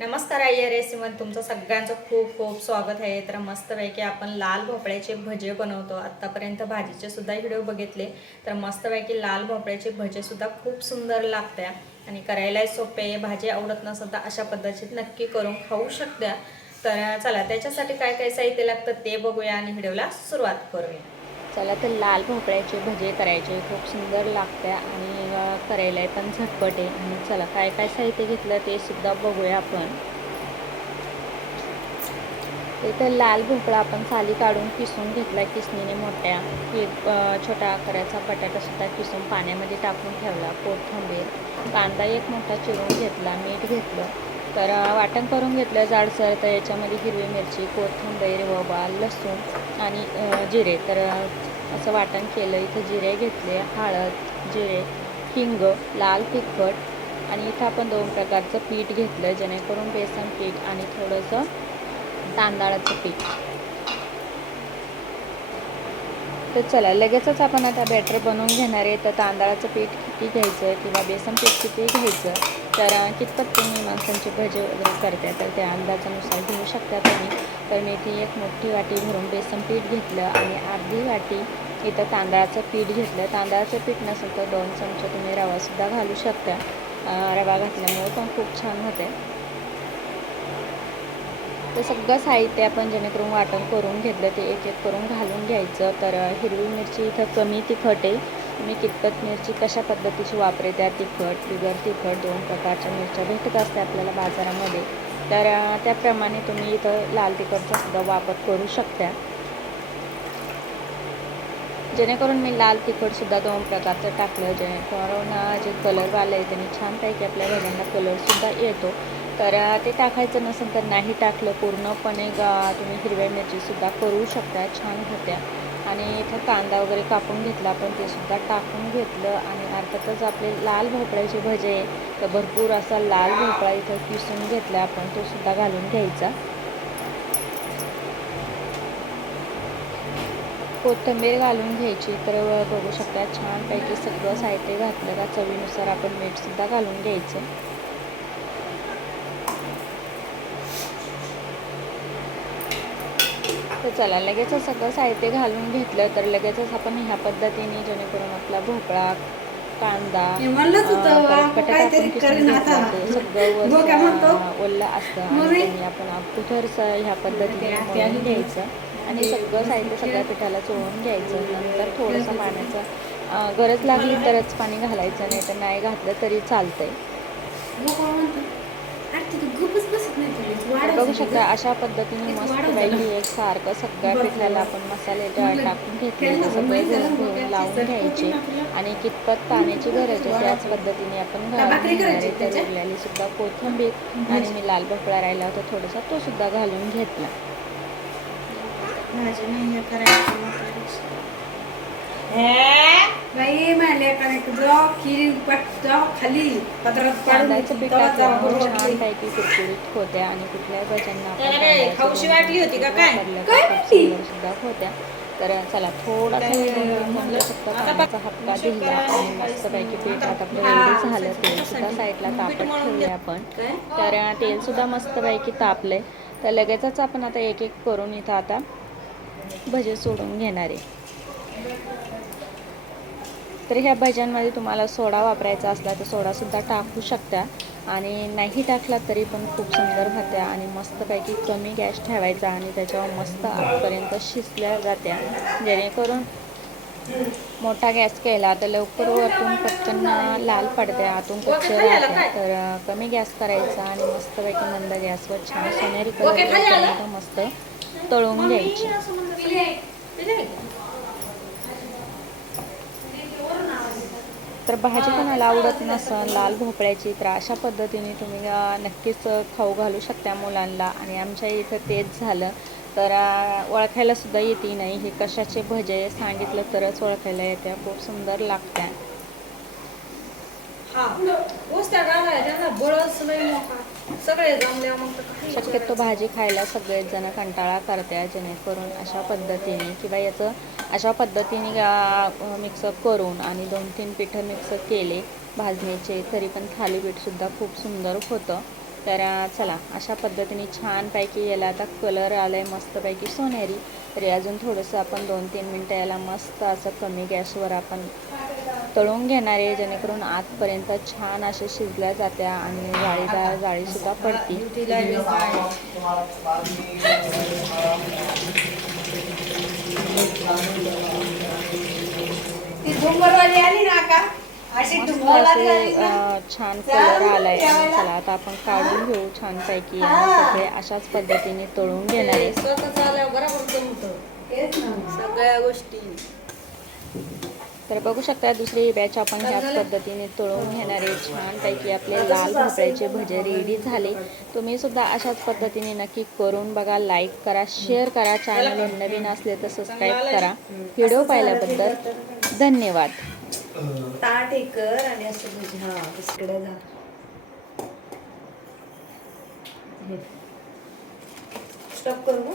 नमस्कार आई या रेसिपीमध्ये तुमचं सगळ्यांचं खूप खूप स्वागत आहे. तर मस्तपैकी आपण लाल भोपळ्याचे भजे बनवतो. आत्तापर्यंत भाजीचे सुद्धा व्हिडिओ बघितले. तर मस्तपैकी लाल भोपळ्याचे भजे सुद्धा खूप सुंदर लागत्या. आणि करायलाही सोपे आहे. भाजी आवडत नसतं तर अशा पद्धतीत नक्की करून खाऊ शकत्या. तर चला त्याच्यासाठी काय काय साहित्य लागतं ते बघूया आणि व्हिडिओला सुरुवात करूया. चला तर लाल भोपळ्याचे भजे करायचे. खूप सुंदर लागते आणि करायला पण झटपट आहे. आणि चला काय काय साहित्य घेतलं ते सुद्धा बघूया आपण. इथं लाल भोपळा आपण साली काढून किसून घेतला किसणीने मोठ्या. एक छोटा छोट्या आकाराचा बटाटा सुद्धा किसून पाण्यामध्ये टाकून ठेवला. कोथिंबीर कांदा एक मोठा चिरून घेतला मीठ घेतलं. तर वाटण करून घेतलं जाडसर तर याच्यामध्ये हिरवी मिरची कोथिंबीर वबा लसूण आणि जिरे. तर असं वाटण केलं. इथं जिरे घेतले हळद जिरे हिंग लाल तिखट आणि इथं आपण दोन प्रकारचं पीठ घेतलं जेणेकरून बेसन पीठ आणि थोडंसं तांदळाचं पीठ. तर चला लगेचच आपण आता बॅटर बनवून घेणार आहे. तर तांदळाचं पीठ किती घ्यायचं किंवा बेसन पीठ किती घ्यायचं तर कितपत तुम्ही माणसांचे भजे वगैरे करता तर त्या अंदाजानुसार घेऊ शकता तुम्ही. तर मी इथे एक मोठी वाटी भरून बेसन पीठ घेतलं आणि अर्धी वाटी इथं तांदळाचं पीठ घेतलं. तांदळाचं पीठ नसेल तर दोन चमचे तुम्ही रवासुद्धा घालू शकता. रवा घातल्यामुळे पण खूप छान होते. तर सगळं साहित्य आपण जेणेकरून वाटण करून घेतलं ते एक एक करून घालून घ्यायचं. तर हिरवी मिरची इथं कमी तिखट आहे. तुम्ही कितपत मिरची कशा पद्धतीची वापरे? त्या तिखट बिगर तिखट दोन प्रकारच्या मिरच्या भेटत असते आपल्याला बाजारामध्ये. तर त्याप्रमाणे तुम्ही इथं लाल तिखटचा सुद्धा वापर करू शकता. जेणेकरून मी लाल तिखटसुद्धा दोन प्रकारचं टाकलं. जेणेकरून जे कलरवालं आहे त्यांनी छानपैकी आपल्या भाज्यांना कलरसुद्धा येतो. तर ते टाकायचं नसेल तर नाही टाकलं. पूर्णपणे गा तुम्ही हिरव्या मिरचीसुद्धा करू शकता. छान होत्या. आणि इथं कांदा वगैरे कापून घेतला आपण ते सुद्धा टाकून घेतलं. आणि अर्थातच आपले लाल भोपळ्याचे भजे तर भरपूर असा लाल भोपळा इथं किसून घेतला. आपण तो सुद्धा घालून घ्यायचा. कोथिंबीर घालून घ्यायची. तर बघू शकता छानपैकी सगळं साहित्य घातलं. का चवीनुसार आपण मीठसुद्धा घालून घ्यायचं. तर चला लगेचच सगळं साहित्य घालून घेतलं तर लगेचच आपण ह्या पद्धतीने जेणेकरून आपला भोपळा कांदा सगळं हो काय म्हणतो? वरचं ओलं असतं आणि आपण अगोदरच ह्या पद्धतीने घ्यायचं आणि सगळं साहित्य सगळ्या पिठाला चोळून घ्यायचं. नंतर थोडंसं पाण्याचं गरज लागली तरच पाणी घालायचं नाही तर नाही घातलं तरी चालतंय तर बघू शकता गं." अशा पद्धतीने मस्त ना. एक सारखं सगळ्या पिठाला. आपण मसाले टाकून घेतले सगळे घेऊन लावून घ्यायचे. आणि कितपत पाण्याची गरज आहे त्याच पद्धतीने आपण घालून सुद्धा कोथिंबीर आणि मी लाल भोपळा राहिला होता थोडासा तो सुद्धा घालून घेतला माझ्या नाही हे करायचं, म्हातारीचं. बाई, माझ्या जाऊ, खीर पट जाऊ खाली पदरात कांद्याचं. छानपैकी कुरकुरीत होत्या आणि कुठल्याही भज्यांना खाऊशी वाटली होती का काय? सुद्धा होत्या तर चला थोडासा पाण्याचा दिला आणि मस्तपैकी. पीठ आता आपलं झालं तेल सुद्धा त्याच्यासाठी साईडला तापत ठेवले. आपण? तर तेल सुद्धा मस्तपैकी तापलंय तर लगेचच आपण आता एक एक करून इथं आता भजे सोडून घेणार आहे तर ह्या भज्यांमध्ये तुम्हाला सोडा वापरायचा असला तर सोडासुद्धा टाकू शकता. आणि नाही टाकला तरी पण खूप सुंदर होत्या आणि मस्तपैकी कमी गॅस ठेवायचा आणि त्याच्यावर मस्त आतपर्यंत शिजल्या जात्या. जेणेकरून मोठा गॅस केला तर लवकर वरतून पटकन लाल पडत्या आतून कच्चे राहत्या. तर कमी गॅस करायचा आणि मस्तपैकी मंद गॅसवर छान सोनेरी कलर मस्त तळून घ्यायची. तर भाजी कोणाला आवडत नसन लाल भोपळ्याची तर अशा पद्धतीने तुम्ही नक्कीच खाऊ घालू शकता मुलांना. आणि आमच्या इथं तेच झालं. तर ओळखायलासुद्धा ओळखायला सुद्धा येते नाही. हे कशाचे भजे सांगितलं तरच ओळखायला येत्या. खूप सुंदर लागत्या. सगळे मग तर शक्यतो भाजी खायला सगळेच जण कंटाळा करत्या जेणेकरून अशा पद्धतीने किंवा याचं अशा पद्धतीने मिक्सअप करून आणि दोन तीन पिठं मिक्स केले भाजणीचे तरी पण थालीपीठसुद्धा खूप सुंदर होतं. तर अं, चला अशा पद्धतीने छानपैकी याला आता कलर आला आहे मस्तपैकी सोनेरी. तरी अजून थोडंसं आपण दोन तीन मिनटं याला मस्त असं कमी गॅसवर आपण तळून घेणार आहे जेणेकरून आतपर्यंत छान असे शिजल्या जात्या आणि जाळीदार जाळीसुद्धा पडती छान कलर आलाय. आणि चला आता आपण काढून घेऊ छानपैकी सगळे अशाच पद्धतीने तळून घेणार. आहे स्वतःच आल्यावर बरोबर. सगळ्या गोष्टी. तर बघू शकता दुसरी बॅच आपण ह्याच पद्धतीने तळून घेणार आहे. छानपैकी आपले लाल भोपळ्याचे भजे रेडी झाले. तुम्ही सुद्धा अशाच पद्धतीने नक्की करून बघा लाईक करा शेअर करा. चॅनल नवीन असले तर सबस्क्राईब करा. व्हिडिओ पाहिल्याबद्दल धन्यवाद. ताट कर आणि असं भजी. तिकडे जा. स्टॉप करू